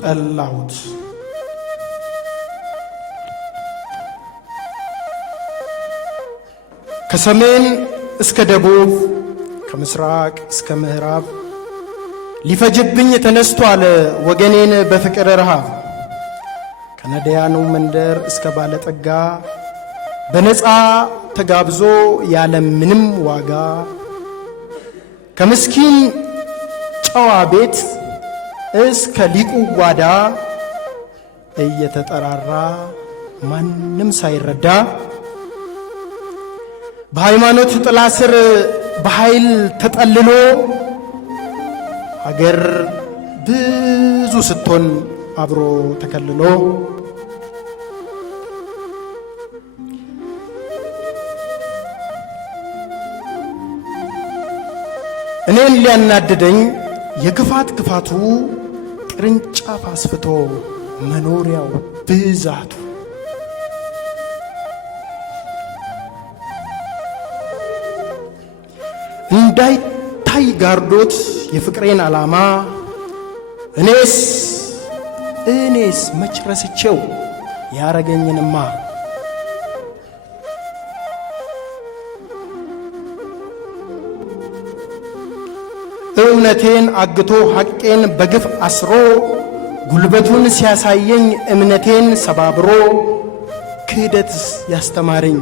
ጠላሁት። ከሰሜን እስከ ደቡብ ከምስራቅ እስከ ምዕራብ ሊፈጅብኝ ተነስቷል ወገኔን በፍቅር ረሃብ። ከነዳያኑ መንደር እስከ ባለጠጋ በነፃ ተጋብዞ ያለ ምንም ዋጋ ከምስኪን ጨዋ ቤት እስከ ሊቁ ጓዳ እየተጠራራ ማንም ሳይረዳ በሃይማኖት ጥላ ስር በኃይል ተጠልሎ ሀገር ብዙ ስትሆን አብሮ ተከልሎ እኔን ሊያናድደኝ የክፋት ክፋቱ ቅርንጫፍ አስፍቶ መኖሪያው ብዛቱ እንዳይታይ ጋርዶት የፍቅሬን ዓላማ እኔስ መች ረስቼው ያረገኝንማ እውነቴን አግቶ ሐቄን በግፍ አስሮ ጉልበቱን ሲያሳየኝ እምነቴን ሰባብሮ ክህደት ያስተማረኝ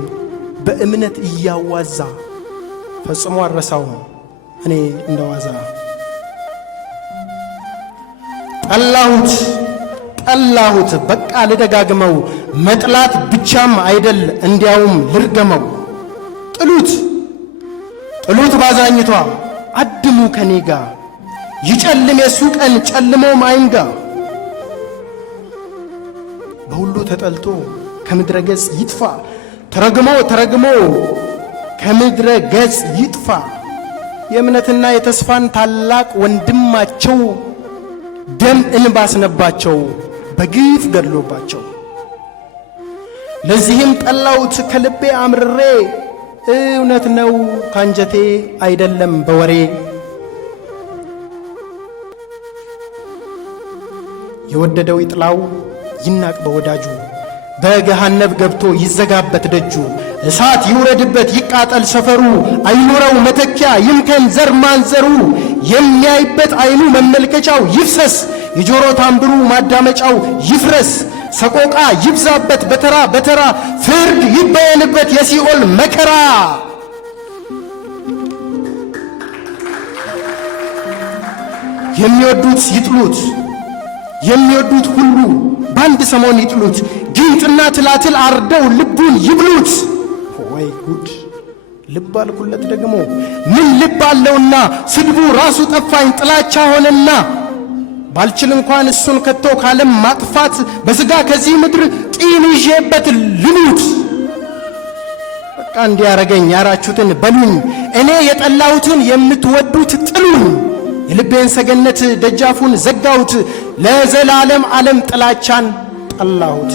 በእምነት እያዋዛ ፈጽሞ አረሳውም እኔ እንደዋዛ። ጠላሁት በቃ ልደጋግመው መጥላት ብቻም አይደል እንዲያውም ልርገመው። ጥሉት ባዛኝቷ አድሙ ከኔጋ ይጨልም የሱ ቀን ጨልሞ ማይንጋ። በሁሉ ተጠልቶ ከምድረ ገጽ ይጥፋ ተረግሞ ከምድረ ገጽ ይጥፋ። የእምነትና የተስፋን ታላቅ ወንድማቸው ደም እንባስነባቸው በግፍ ገድሎባቸው። ለዚህም ጠላሁት ከልቤ አምርሬ እውነት ነው ካንጀቴ አይደለም በወሬ። የወደደው ይጥላው ይናቅ በወዳጁ በገሃነብ ገብቶ ይዘጋበት ደጁ። እሳት ይውረድበት ይቃጠል ሰፈሩ አይኖረው መተኪያ ይምከን ዘር ማንዘሩ። የሚያይበት አይኑ መመልከቻው ይፍሰስ የጆሮ ታምብሩ ማዳመጫው ይፍረስ። ሰቆቃ ይብዛበት በተራ ፍርድ ይበየንበት የሲኦል መከራ። የሚወዱት ሁሉ በአንድ ሰሞን ይጥሉት። ጊንጥና ትላትል አርደው ልቡን ይብሉት። ወይ ጉድ ልብ አልኩለት ደግሞ ምን ልብ አለውና ስድቡ ራሱ ጠፋኝ ጥላቻ ሆነና። ባልችል እንኳን እሱን ከቶ ካለም ማጥፋት በስጋ ከዚህ ምድር ጢም ይዤበት ልሙት። በቃ እንዲያረገኝ ያራችሁትን በሉኝ እኔ የጠላሁትን የምትወዱት ጥሉኝ። የልቤን ሰገነት ደጃፉን ዘጋሁት ለዘላለም ዓለም ጥላቻን ጠላሁት።